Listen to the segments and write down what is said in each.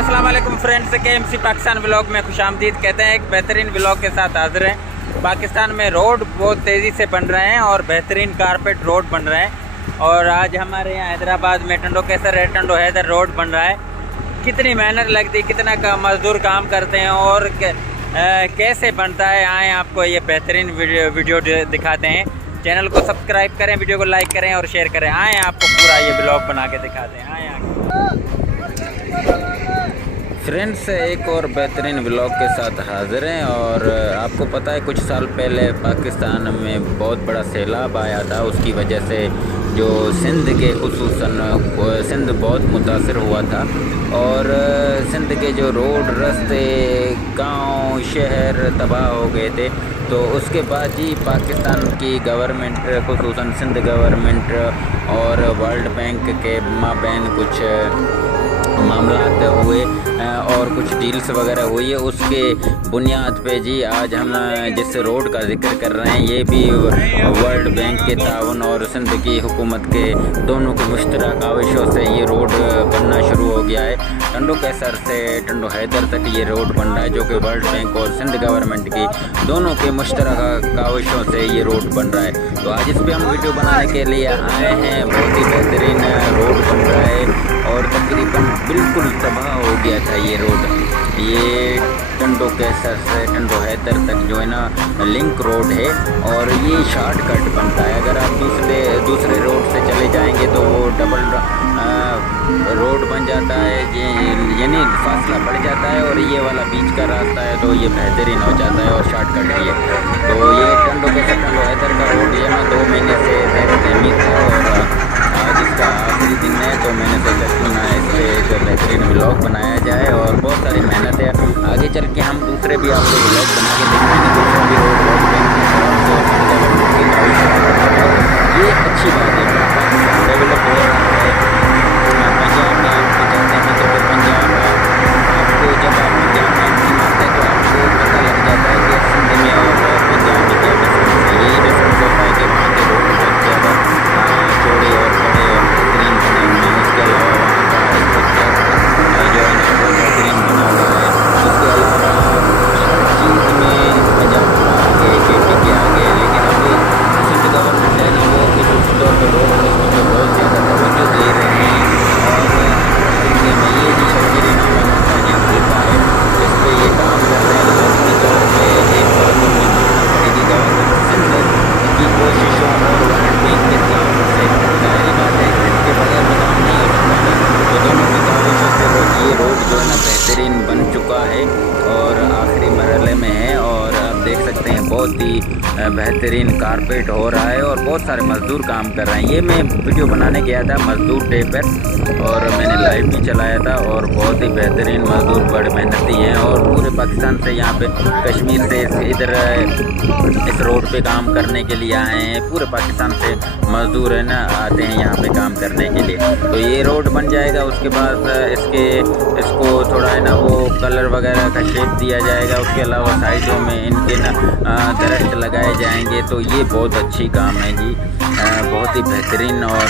अस्सलाम वालेकुम friends, KMC Pakistan blog में खुशामदीद कहते हैं। एक बेहतरीन ब्लॉग के साथ हाजिर हैं। पाकिस्तान में रोड बहुत तेज़ी से बन रहे हैं और बेहतरीन कारपेट रोड बन रहे हैं। और आज हमारे यहाँ हैदराबाद में टंडो कैसर टंडो हैदर रोड बन रहा है। कितनी मेहनत लगती है, कितना मज़दूर काम करते हैं और कैसे बनता है, आए आपको ये बेहतरीन वीडियो दिखाते हैं। चैनल को सब्सक्राइब करें, वीडियो को लाइक करें और शेयर करें। आए आपको पूरा ये ब्लॉग बना के दिखाते हैं। आए फ्रेंड्स, एक और बेहतरीन ब्लॉग के साथ हाजिर हैं। और आपको पता है कुछ साल पहले पाकिस्तान में बहुत बड़ा सैलाब आया था। उसकी वजह से जो सिंध के खुसूसन सिंध बहुत मुतासर हुआ था और सिंध के जो रोड रास्ते गांव शहर तबाह हो गए थे। तो उसके बाद ही पाकिस्तान की गवर्नमेंट खुसूसन सिंध गवर्नमेंट और वर्ल्ड बैंक के माबैन कुछ मामलात हुए और कुछ डील्स वगैरह हुई है। उसके बुनियाद पे जी आज हम जिस रोड का जिक्र कर रहे हैं, ये भी वर्ल्ड बैंक के ताउन और सिंध की हुकूमत के दोनों के मुश्तरक काविशों से ये रोड बनना शुरू हो गया है। टंडो कैसर से टंडो हैदर तक ये रोड बन रहा है, जो कि वर्ल्ड बैंक और सिंध गवर्नमेंट की दोनों के मुश्तरक काविशों से ये रोड बन रहा है। तो आज इस पर हम वीडियो बनाने के लिए आए हैं। बहुत ही बेहतरीन रोड बन रहा है और तकरीबन बिल्कुल तबाह हो गया था ये रोड। ये टंडो कैसर से टंडो हैदर तक जो है ना लिंक रोड है और ये शॉर्टकट बनता है। अगर आप दूसरे रोड से चले जाएंगे तो वो डबल रोड बन जाता है, यानी फासला बढ़ जाता है। और ये वाला बीच का रास्ता है तो ये बेहतरीन हो जाता है और शॉर्टकट है ये। तो ये टंडो कैसर टंडो हैदर का रोड ये ना 2 महीने से ज़ैर तहमीर था और आज इसका आखिरी दिन है। तो मैंने सोचा क्यों ना इस पर एक बेहतरीन ब्लॉग बनाया जाए और बहुत सारी मेहनत है। आगे चल के हम दूसरे भी आपको ब्लॉग बना के दिखाएंगे। दूसरा भी रोड ये अच्छी बात है, डेवलप हो रहा है। पंजाब में आपको जाते हैं तो फिर पंजाब आपको जब आप पंजाब में एंट्री मारते हैं तो आपको पता लग जाता है कि सिंध में और पंजाब में क्या डिफरेंस है। यही डिफरेंस होता है कि वहाँ के रोड बहुत ज़्यादा चौड़े और बड़े और बेहतरीन बने हुए हैं। उसके अलावा वहाँ का इंफ्रास्ट्रक्चर जो है ना वो बेहतरीन बना हुआ है। उसके अलावा चीज़ में पंजाब आगे KP के आगे, लेकिन अभी सिंध गवर्नमेंट है ना वो किसी तौर पर रोड रस्ते में बहुत ज़्यादा तवज्जो दे रहे हैं। और सिंध में ये जो शर्जीली नामा होता है हल्का है, इस पर ये काम कर रहे हैं। लाजमी तौर पर एक बार तो मानना पड़ेगी गवर्नमेंट सिंध की कोशिशों और वर्ल्ड बैंक के ताउन से। जाहिर बात है इनके बगैर तो काम नहीं हो सकता ना। तो दोनों की कोशिशों से ये रोड जो है ना बेहतरीन बन चुका है और आखिरी मरहले में है। और आप देख सकते हैं बहुत ही बेहतरीन कारपेट हो रहा है और बहुत सारे मज़दूर काम कर रहे हैं। ये मैं वीडियो बनाने गया था मज़दूर डे पर और मैंने लाइव भी चलाया था और बहुत ही बेहतरीन मज़दूर बड़े मेहनती हैं और पूरे पाकिस्तान से यहाँ पे कश्मीर से इधर इस रोड पे काम करने के लिए आए हैं। पूरे पाकिस्तान से मज़दूर है ना आते हैं यहाँ पे काम करने के लिए। तो ये रोड बन जाएगा, उसके बाद इसको थोड़ा है ना वो कलर वगैरह का शेप दिया जाएगा। उसके अलावा साइडों में इनके ना दरख्त लगाए जाएंगे। तो ये बहुत अच्छी काम है जी, बहुत ही बेहतरीन और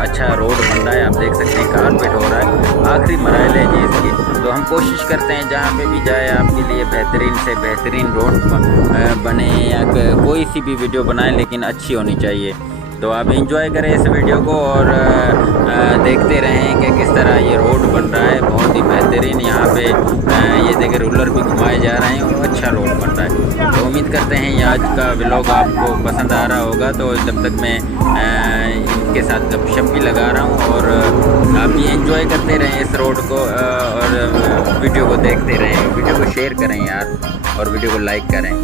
अच्छा रोड बन रहा है। आप देख सकते हैं कारपेट हो रहा है, आखिरी मरहले है जी इसकी। तो हम कोशिश करते हैं जहाँ पे भी जाए आपके लिए बेहतरीन से बेहतरीन रोड बने या कोई सी भी वीडियो बनाएं, लेकिन अच्छी होनी चाहिए। तो आप एंजॉय करें इस वीडियो को और देखते रहें कि किस तरह ये रोड बन रहा है। बहुत ही बेहतरीन यहाँ पे ये देखिए रूलर भी घुमाए जा रहे हैं और अच्छा रोड बन रहा है। तो उम्मीद करते हैं ये आज का व्लॉग आपको पसंद आ रहा होगा। तो जब तक मैं इनके साथ गपशप भी लगा रहा हूँ और आप भी एंजॉय करते रहें इस रोड को और वीडियो को देखते रहें। वीडियो को शेयर करें यार और वीडियो को लाइक करें।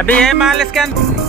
अभी है माल इसके अंदर।